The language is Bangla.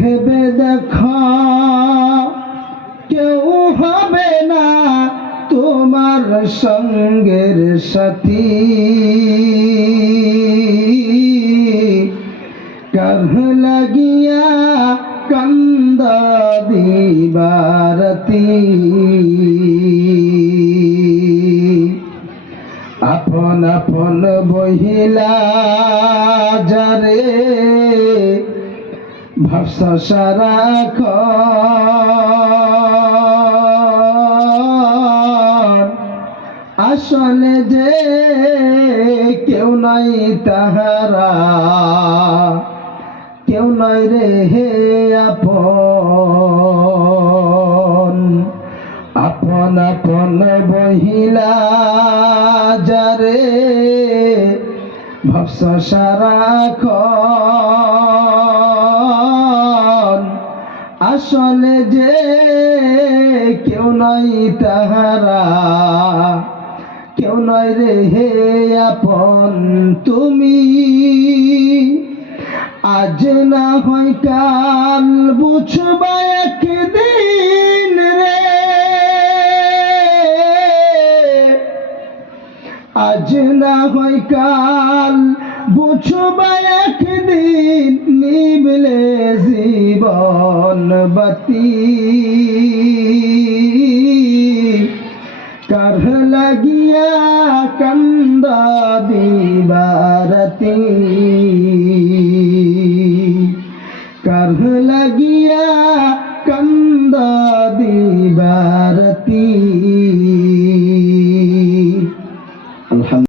ভেবে দেখো কেউ হবে না তোমার সঙ্গের সাথী। কার লাগিয়া কান্দা দিবারতি, আপন আপন বহিলা যারে ভাবসা সারাক্ষণ, আসলে যে কেউ নাই তাহারা, কেউ নাই রে হে আপন। আপন আপন বহিলা যারে ভাবসা সারাক্ষণ, আসলে যে কেউ নাই তাহারা, কেউ নয় রে হে আপন। তুমি আজ না হয় কাল বুঝবা একদিন রে, আজ না হয় কাল বুঝবা একদিন, নিবলে জীবন বাতি। কার লাগিয়া কান্দা দিবারতি।